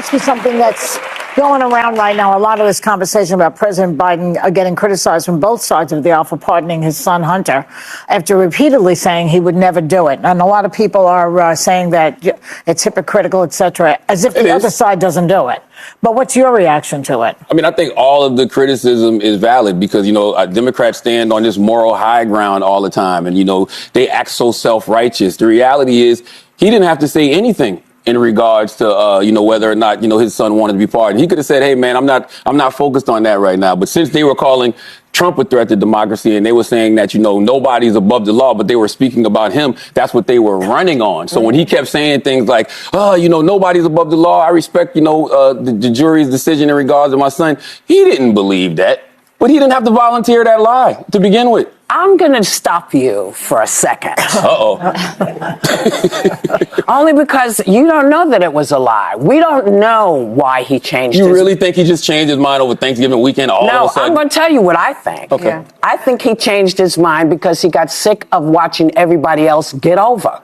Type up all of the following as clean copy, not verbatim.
ask you something that's going around right now. A lot of this conversation about President Biden getting criticized from both sides of the aisle for pardoning his son Hunter after repeatedly saying he would never do it. And a lot of people are saying that it's hypocritical, et cetera, as if the other side doesn't do it. But what's your reaction to it? I mean, I think all of the criticism is valid because, Democrats stand on this moral high ground all the time. And, they act so self-righteous. The reality is he didn't have to say anything in regards to, whether or not, his son wanted to be pardoned. He could have said, hey, man, I'm not focused on that right now. But since they were calling Trump a threat to democracy and they were saying that, nobody's above the law, but they were speaking about him, that's what they were running on. So when he kept saying things like, nobody's above the law, I respect, the jury's decision in regards to my son, he didn't believe that. But he didn't have to volunteer that lie to begin with. I'm going to stop you for a second. Uh-oh. Only because you don't know that it was a lie. We don't know why he changed You really think he just changed his mind over Thanksgiving weekend all of a sudden? No, I'm going to tell you what I think. Okay. Yeah. I think he changed his mind because he got sick of watching everybody else get over.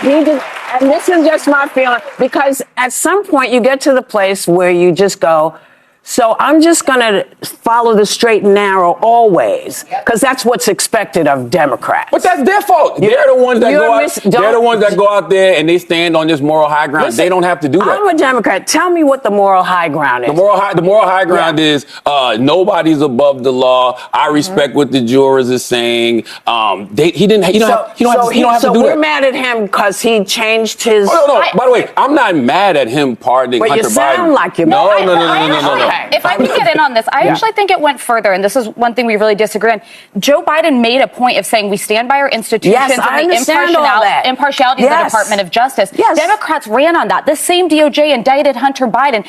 He did. And this is just my feeling, because at some point you get to the place where you just go, so I'm just going to follow the straight and narrow always, because that's what's expected of Democrats. But that's their fault. They're the ones that go out. They're the ones that go out there and they stand on this moral high ground. Listen, they don't have to do that. I'm a Democrat. Tell me what the moral high ground is. The moral high ground is nobody's above the law. I respect what the jurors are saying. He don't have to do that. So we're mad at him because he changed his. Oh, no. By the way, I'm not mad at him pardoning Hunter Biden. But you sound like you're mad. No. If I can get in on this, I actually think it went further, and this is one thing we really disagree on. Joe Biden made a point of saying we stand by our institutions and the impartiality of the Department of Justice. Yes. Democrats ran on that. The same DOJ indicted Hunter Biden.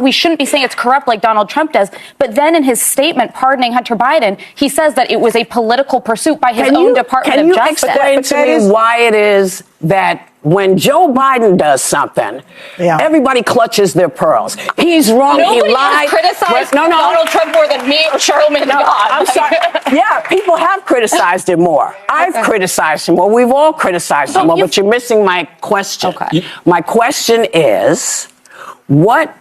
We shouldn't be saying it's corrupt like Donald Trump does. But then in his statement pardoning Hunter Biden, he says that it was a political pursuit by his own Department of Justice. Can you explain to me why it is that when Joe Biden does something, everybody clutches their pearls? He's wrong. Nobody he lied. has criticized Donald Trump more than me or Charlamagne. I'm sorry. Yeah, people have criticized him more. I've criticized him more. We've all criticized him more. But you're missing my question. Okay. My question is, what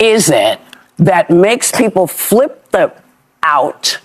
is it that makes people flip out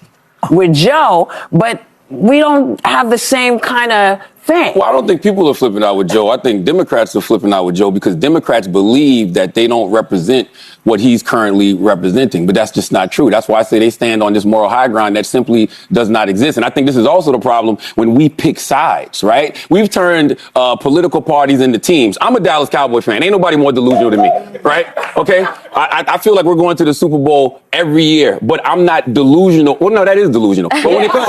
with Joe, but we don't have the same kind of thing? Well, I don't think people are flipping out with Joe. I think Democrats are flipping out with Joe because Democrats believe that they don't represent what he's currently representing. But that's just not true. That's why I say they stand on this moral high ground that simply does not exist. And I think this is also the problem when we pick sides, right? We've turned political parties into teams. I'm a Dallas Cowboy fan. Ain't nobody more delusional than me, right? Okay? I feel like we're going to the Super Bowl every year, but I'm not delusional. Well, no, that is delusional. But when it comes...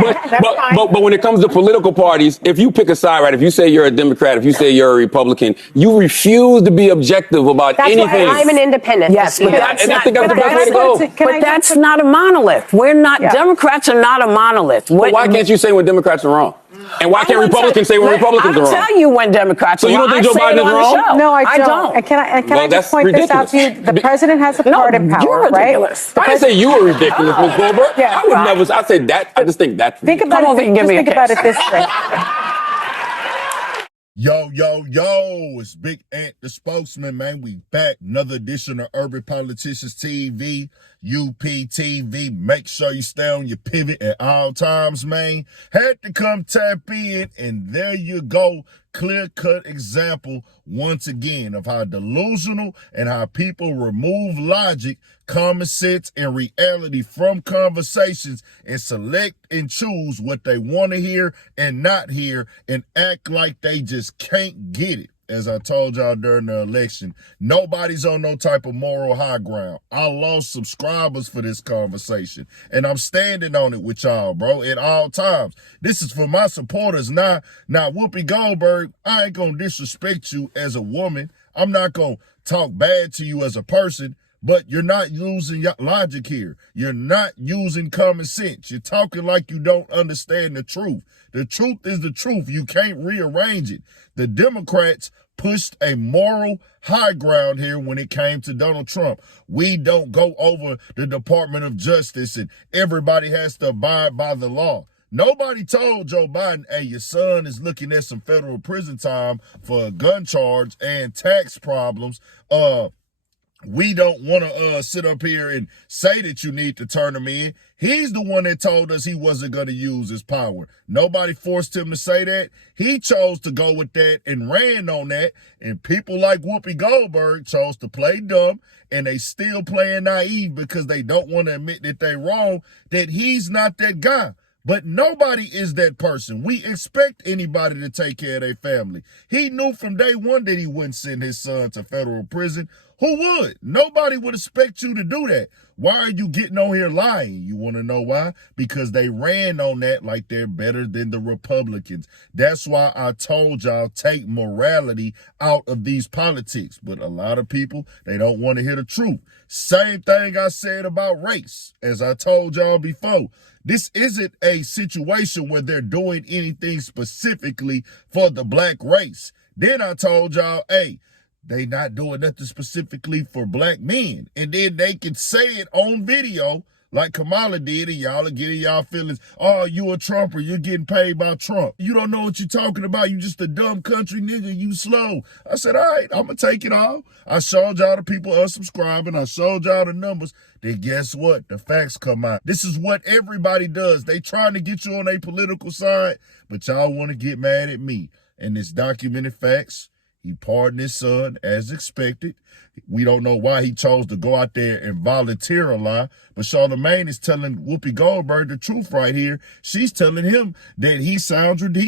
But when it comes to political parties, if you pick a side, right, if you say you're a Democrat, if you say you're a Republican, you refuse to be objective about anything. That's why I'm an independent. Yes, but that's I think that's the best way to go. But that's not a monolith. We're not, Democrats are not a monolith. But why can't you say when Democrats are wrong? And why can't Republicans say when Republicans are wrong? I'll tell you when Democrats are wrong. So you don't think Joe Biden is wrong? No, I don't. And can I just point this out to you? The president has a pardon power, right? I didn't say you were ridiculous, Ms. Goldberg. I would never. I said that. I just think that's think about it. Just think about it this way. Yo, it's Big Ant, the spokesman, man. We back. Another edition of Urban Politicians TV, UPTV. Make sure you stay on your pivot at all times, man. Had to come tap in, and there you go. Clear-cut example, once again, of how delusional and how people remove logic, common sense, and reality from conversations and select and choose what they want to hear and not hear and act like they just can't get it. As I told y'all during the election, nobody's on no type of moral high ground. I lost subscribers for this conversation, and I'm standing on it with y'all, bro, at all times. This is for my supporters. Now, Whoopi Goldberg, I ain't gonna disrespect you as a woman. I'm not gonna talk bad to you as a person, but you're not using logic here. You're not using common sense. You're talking like you don't understand the truth. The truth is the truth. You can't rearrange it. The Democrats pushed a moral high ground here when it came to Donald Trump. We don't go over the Department of Justice and everybody has to abide by the law. Nobody told Joe Biden, hey, your son is looking at some federal prison time for a gun charge and tax problems. We don't want to sit up here and say that you need to turn him in. He's the one that told us he wasn't going to use his power. Nobody forced him to say that. He chose to go with that and ran on that. And people like Whoopi Goldberg chose to play dumb, and they still playing naive because they don't want to admit that they're wrong, that he's not that guy. But nobody is that person. We expect anybody to take care of their family. He knew from day one that he wouldn't send his son to federal prison. Who would? Nobody would expect you to do that. Why are you getting on here lying? You want to know why? Because they ran on that like they're better than the Republicans. That's why I told y'all, take morality out of these politics. But a lot of people, they don't want to hear the truth. Same thing I said about race, as I told y'all before. This isn't a situation where they're doing anything specifically for the black race. Then I told y'all, hey, they not doing nothing specifically for black men. And then they can say it on video like Kamala did, and y'all are getting y'all feelings. Oh, you a Trumper. You're getting paid by Trump. You don't know what you're talking about. You just a dumb country nigga. You slow. I said, all right, I'm going to take it all. I showed y'all the people unsubscribing. I showed y'all the numbers. Then guess what? The facts come out. This is what everybody does. They trying to get you on a political side, but y'all want to get mad at me. And it's documented facts. He pardoned his son as expected. We don't know why he chose to go out there and volunteer a lie. But Charlamagne is telling Whoopi Goldberg the truth right here. She's telling him that he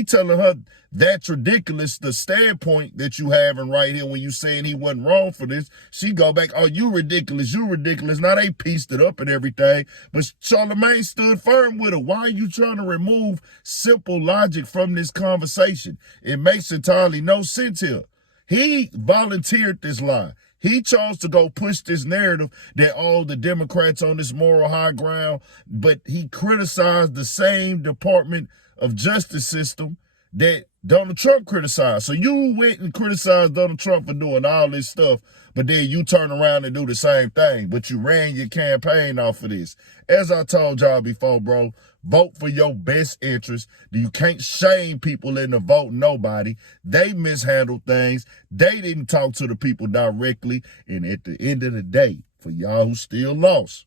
telling her that's ridiculous, the standpoint that you having right here when you saying he wasn't wrong for this. She go back, oh, you ridiculous, you ridiculous. Now they pieced it up and everything. But Charlamagne stood firm with her. Why are you trying to remove simple logic from this conversation? It makes entirely no sense here. He volunteered this lie. He chose to go push this narrative that all the Democrats on this moral high ground, but he criticized the same Department of Justice system that Donald Trump criticized. So you went and criticized Donald Trump for doing all this stuff, but then you turn around and do the same thing, but you ran your campaign off of this. As I told y'all before, bro, vote for your best interest. You can't shame people into voting nobody. They mishandled things. They didn't talk to the people directly. And at the end of the day, for y'all who still lost,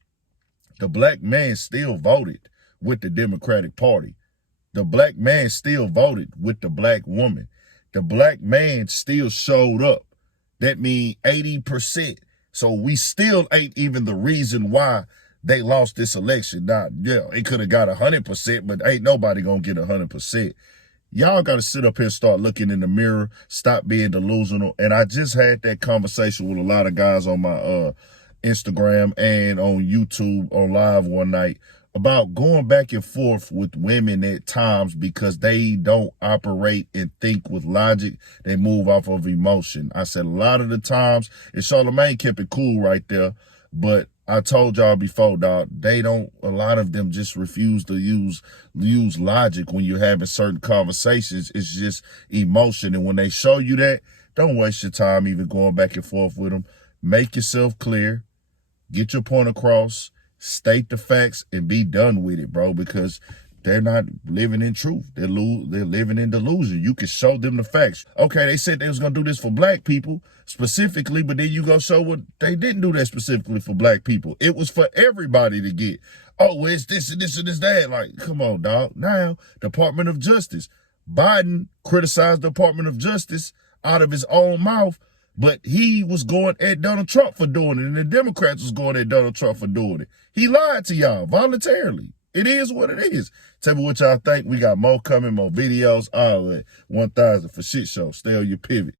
the black man still voted with the Democratic Party. The black man still voted with the black woman. The black man still showed up. That means 80%. So we still ain't even the reason why they lost this election. Now, yeah, it could have got 100%, but ain't nobody gonna get 100%. Y'all got to sit up here and start looking in the mirror, stop being delusional. And I just had that conversation with a lot of guys on my Instagram and on YouTube on live one night about going back and forth with women at times because they don't operate and think with logic. They move off of emotion. I said a lot of the times, and Charlamagne kept it cool right there, but I told y'all before, dog, a lot of them just refuse to use logic when you're having certain conversations. It's just emotion. And when they show you that, don't waste your time even going back and forth with them. Make yourself clear, get your point across, state the facts, and be done with it, bro, because they're not living in truth. They're living in delusion. You can show them the facts. Okay, they said they was going to do this for black people specifically, but then you go show what they didn't do that specifically for black people. It was for everybody to get. Oh, well, it's this and this and this that. Like, come on, dog. Now, Department of Justice. Biden criticized the Department of Justice out of his own mouth, but he was going at Donald Trump for doing it, and the Democrats was going at Donald Trump for doing it. He lied to y'all voluntarily. It is what it is. Tell me what y'all think. We got more coming, more videos, all that. 1000 for Shit Show. Stay on your pivot.